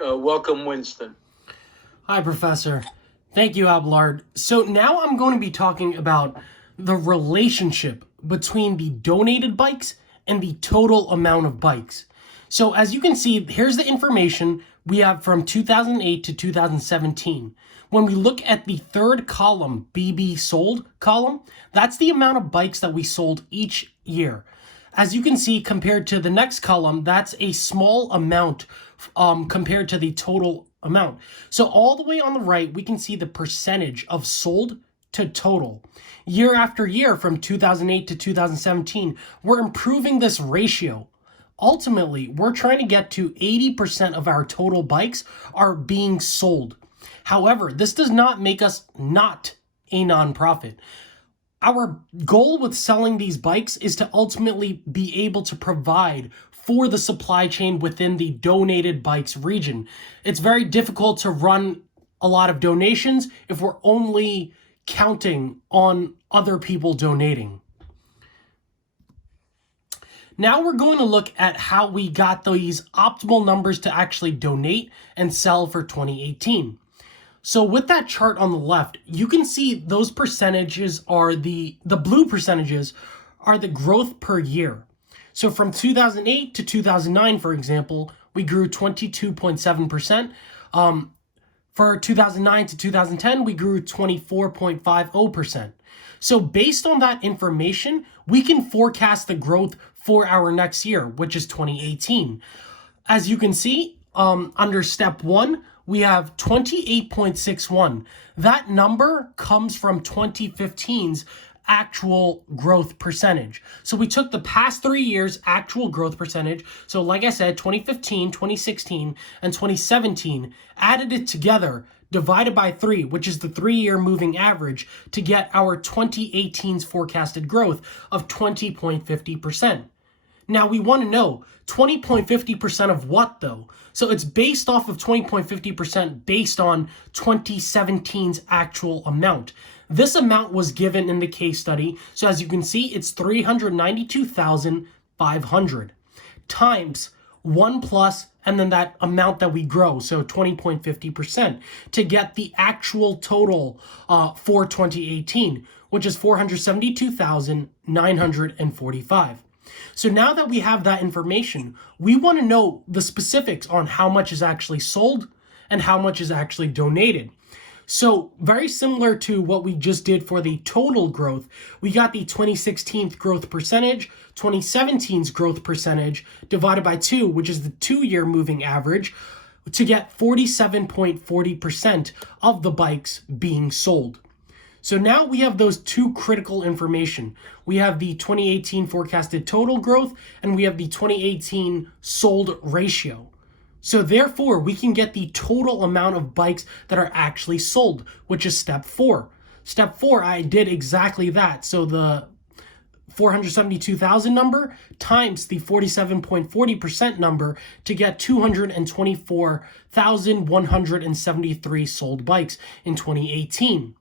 Welcome, Winston. Hi, Professor. Thank you, Abelard. So now I'm going to be talking about the relationship between the donated bikes and the total amount of bikes. So as you can see, here's the information we have from 2008 to 2017. When we look at the third column, BB sold column, that's the amount of bikes that we sold each year. As you can see, compared to the next column, that's a small amount compared to the total amount. So all the way on the right, we can see the percentage of sold to total. Year after year, from 2008 to 2017, we're improving this ratio. Ultimately, we're trying to get to 80% of our total bikes are being sold. However, this does not make us not a nonprofit. Our goal with selling these bikes is to ultimately be able to provide for the supply chain within the donated bikes region. It's very difficult to run a lot of donations if we're only counting on other people donating. Now we're going to look at how we got these optimal numbers to actually donate and sell for 2018. So with that chart on the left, you can see those percentages are the blue percentages are the growth per year. So from 2008 to 2009, for example, we grew 22.7%. For 2009 to 2010, we grew 24.50%. So based on that information, we can forecast the growth for our next year, which is 2018. As you can see, under step 1, we have 28.61. That number comes from 2015's actual growth percentage. So we took the past 3 years' actual growth percentage. So like I said, 2015, 2016, and 2017, added it together, divided by 3, which is the 3-year moving average, to get our 2018's forecasted growth of 20.50%. Now we want to know 20.50% of what though? So it's based off of 20.50% based on 2017's actual amount. This amount was given in the case study. So as you can see, it's 392,500 times 1 plus and then that amount that we grow, so 20.50%, to get the actual total for 2018, which is 472,945. So now that we have that information, we want to know the specifics on how much is actually sold and how much is actually donated. So very similar to what we just did for the total growth, we got the 2016 growth percentage, 2017's growth percentage divided by 2, which is the 2-year moving average, to get 47.40% of the bikes being sold. So now we have those two critical information. We have the 2018 forecasted total growth and we have the 2018 sold ratio. So therefore, we can get the total amount of bikes that are actually sold, which is step 4. Step 4, I did exactly that. So the 472,000 number times the 47.40% number to get 224,173 sold bikes in 2018.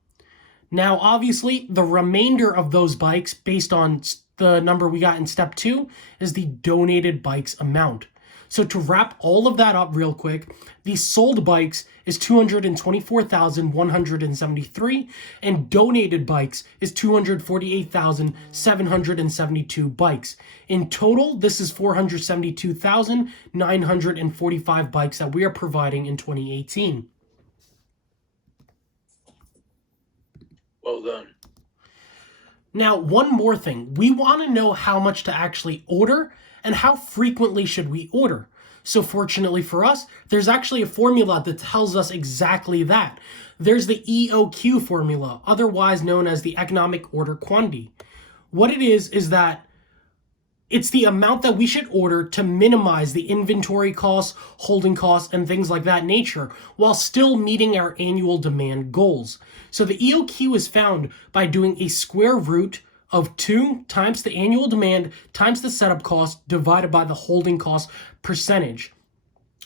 Now, obviously, the remainder of those bikes, based on the number we got in step 2, is the donated bikes amount. So to wrap all of that up real quick, the sold bikes is 224,173, and donated bikes is 248,772 bikes. In total, this is 472,945 bikes that we are providing in 2018. Well done. Now, one more thing. We want to know how much to actually order and how frequently should we order. So fortunately for us, there's actually a formula that tells us exactly that. There's the EOQ formula, otherwise known as the economic order quantity. What it is that it's the amount that we should order to minimize the inventory costs, holding costs, and things like that nature, while still meeting our annual demand goals. So the EOQ is found by doing a square root of 2 times the annual demand times the setup cost divided by the holding cost percentage.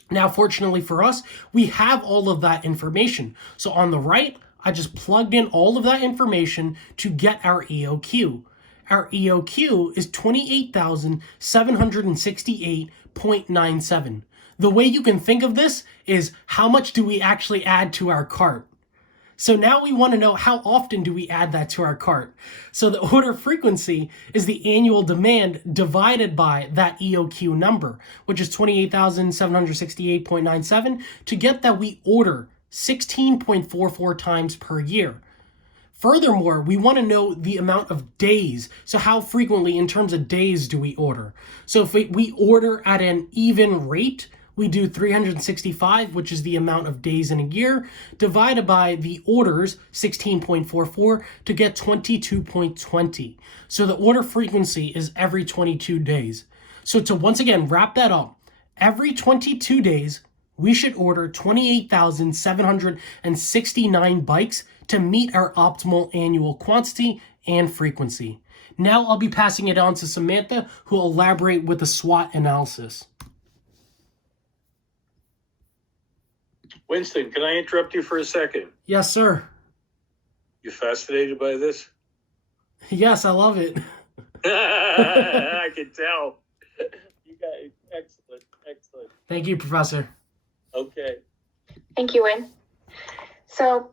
Now, fortunately for us, we have all of that information. So on the right, I just plugged in all of that information to get our EOQ. Our EOQ is 28,768.97. The way you can think of this is how much do we actually add to our cart? So now we want to know how often do we add that to our cart. So the order frequency is the annual demand divided by that EOQ number, which is 28,768.97, to get that we order 16.44 times per year. Furthermore, we want to know the amount of days. So how frequently in terms of days do we order? So if we order at an even rate, we do 365, which is the amount of days in a year, divided by the orders, 16.44, to get 22.20. So the order frequency is every 22 days. So to once again wrap that up, every 22 days, we should order 28,769 bikes to meet our optimal annual quantity and frequency. Now I'll be passing it on to Samantha, who will elaborate with the SWOT analysis. Winston, can I interrupt you for a second? Yes, sir. You fascinated by this? Yes, I love it. I can tell. You guys, excellent. Thank you, Professor. Okay. Thank you, Win. So